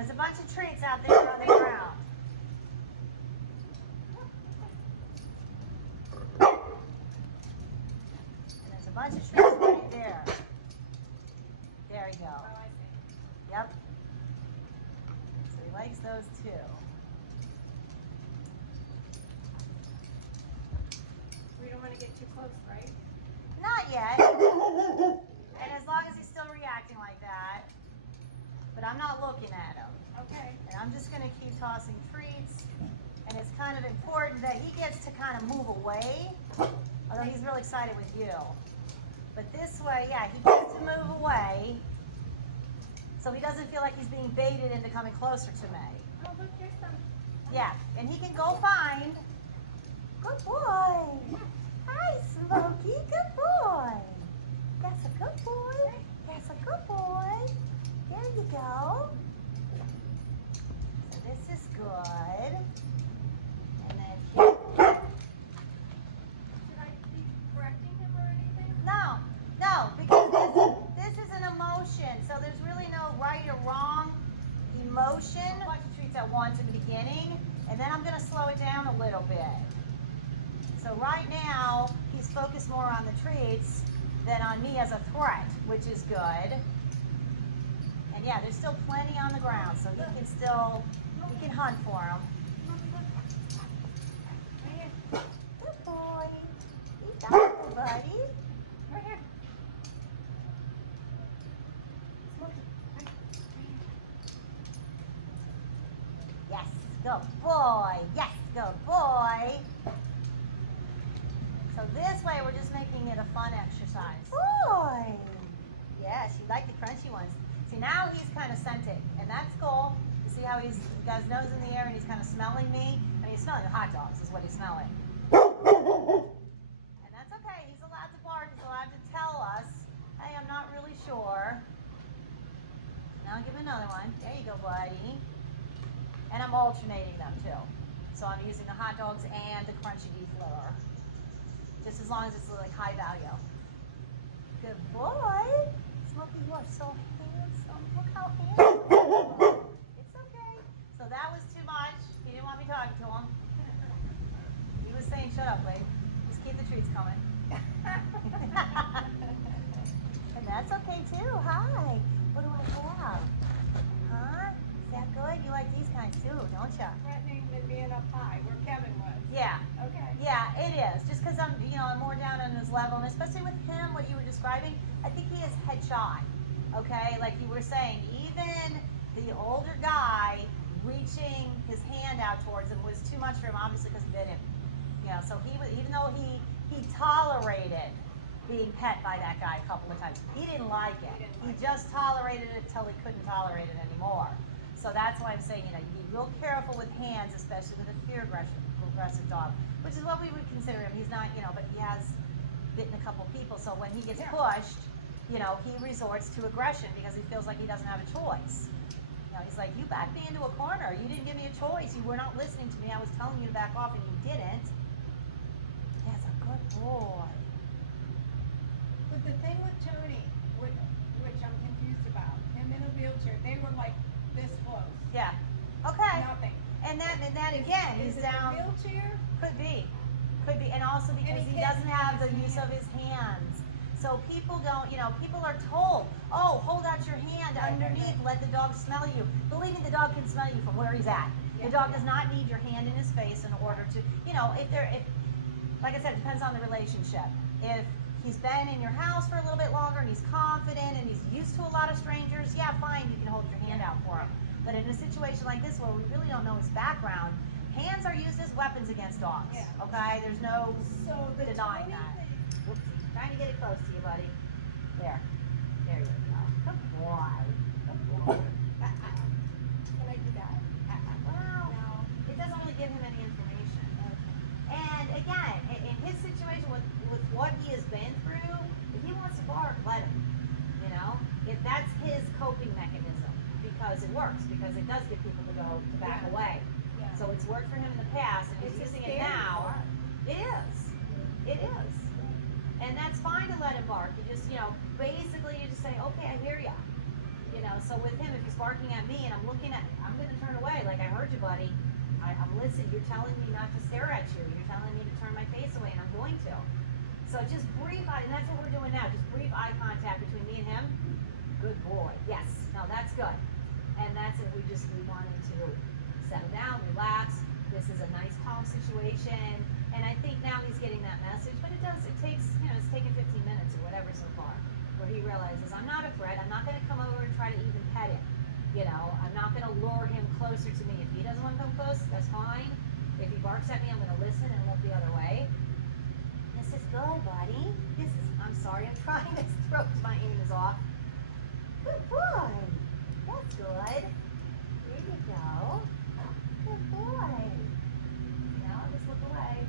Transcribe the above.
there's a bunch of treats out there on the ground. And there's a bunch of treats right there. There you go. Oh, I see. Yep. So he likes those too. We don't want to get too close, right? Not yet. And as long as he's still reacting like that. But I'm not looking at him. Okay. And I'm just going to keep tossing treats. And it's kind of important that he gets to kind of move away. Although he's really excited with you. But this way, yeah, he gets to move away. So he doesn't feel like he's being baited into coming closer to me. Oh, look, here's some. Yeah, and he can go find. Good boy. Hi, Smokey. Good boy. That's a good boy. That's a good boy. There you go. So this is good. And then here. Should I be correcting him or anything? No, because this is an emotion. So there's really no right or wrong emotion. A bunch of treats at once in the beginning, and then I'm going to slow it down a little bit. So right now, he's focused more on the treats than on me as a threat, which is good. And yeah, there's still plenty on the ground, so he can hunt for them. Right here. Good boy. You got it, buddy. Right here. Smokey. Right here. Yes, good boy. Yes, good boy. So this way, we're just making it a fun exercise. Boy. Yes, you like the crunchy ones. See, now he's kind of scenting, and that's cool. You see how he's got his nose in the air and he's kind of smelling me? I mean, he's smelling the hot dogs is what he's smelling. And that's okay. He's allowed to bark. He's allowed to tell us, hey, I'm not really sure. Now I'll give him another one. There you go, buddy. And I'm alternating them, too. So I'm using the hot dogs and the crunchy beef liver. Just as long as it's like high value. Good boy. Smokey, you are so handsome. Look how handsome you are. It's okay. So that was too much. He didn't want me talking to him. He was saying, shut up, babe. Just keep the treats coming. And that's okay too. Hi. What do I have? Huh? Is that good? You like these kinds too, don't you? Threatening and being up high, where Kevin was. Yeah. Okay. Yeah, it is. Just because I'm more down on his level, and especially with him, what you were describing, I think he is head shy. Okay, like you were saying, even the older guy reaching his hand out towards him was too much for him, obviously because he bit him. So he was, even though he tolerated being pet by that guy a couple of times, he didn't like it. He just tolerated it until he couldn't tolerate it anymore. So that's why I'm saying, you be real careful with hands, especially with a fear aggressive dog, which is what we would consider him. He's not, but he has bitten a couple people. So when he gets pushed, he resorts to aggression because he feels like he doesn't have a choice. He's like, you backed me into a corner. You didn't give me a choice. You were not listening to me. I was telling you to back off and you didn't. That's a good boy. But the thing with Tony, which I'm confused about, him in a wheelchair, they were like this close. Yeah. Okay. Nothing. And that again, Is he's it down. a wheelchair? Could be, and also because he doesn't have the use of his hands. So people don't, people are told, oh, hold out your hand underneath, let the dog smell you. Believe me, the dog can smell you from where he's at. The dog does not need your hand in his face in order to, if like I said, it depends on the relationship. If he's been in your house for a little bit longer and he's confident and he's used to a lot of strangers, yeah, fine, you can hold your hand out for him. But in a situation like this where we really don't know his background, hands are used as weapons against dogs. Yeah. Okay? There's no denying Tony that. Whoopsie. Trying to get it close to you, buddy. There. There you go. Good boy. Good boy. Can I do that? Well, No. it doesn't really give him any information. And again, in his situation with what he has been through, if he wants to bark, let him. If that's his coping mechanism, because it works, because it does get people to back away. Yeah. So it's worked for him in the past, and he's It's a using it scary now. bark. It is. It is. And that's fine to let him bark. You just, basically you just say, okay, I hear ya. You know, so with him, if he's barking at me and I'm looking at, I'm going to turn away. Like, I heard you, buddy. I'm listening. You're telling me not to stare at you. You're telling me to turn my face away, and I'm going to. So just brief eye, and that's what we're doing now. Just brief eye contact between me and him. Good boy. Yes. No, that's good. And that's it. We wanted to settle down, relax. This is a nice, calm situation. And I think now he's getting that message. But it takes, it's taken 15 minutes or whatever so far, where he realizes I'm not a threat. I'm not going to come over and try to even pet him. I'm not going to lure him closer to me. If he doesn't want to come close, that's fine. If he barks at me, I'm going to listen and look the other way. This is good, buddy. I'm sorry, I'm trying to throw my aim is off. Good boy. That's good. There you go. Good boy. Now just look away.